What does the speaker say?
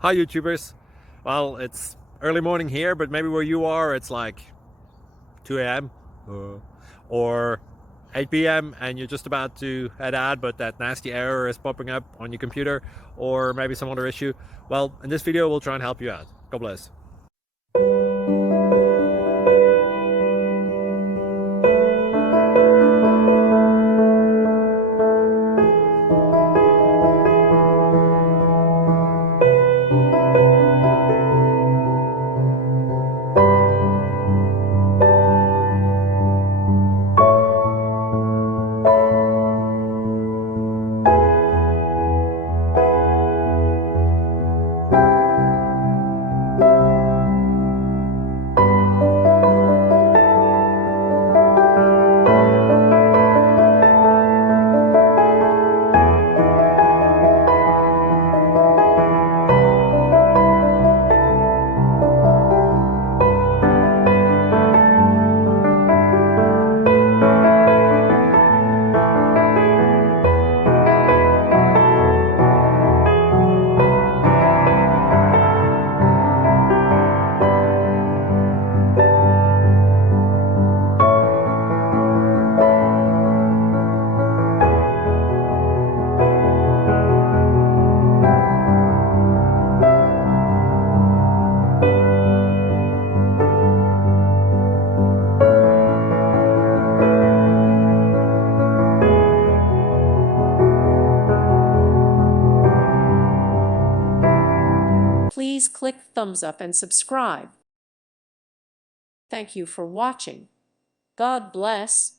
Hi YouTubers. Well, it's early morning here, but maybe where you are it's like 2 a.m. Or 8 p.m. and you're just about to head out, but that nasty error is popping up on your computer, or maybe some other issue. Well, in this video we'll try and help you out. God bless. Please click thumbs up and subscribe. Thank you for watching. God bless.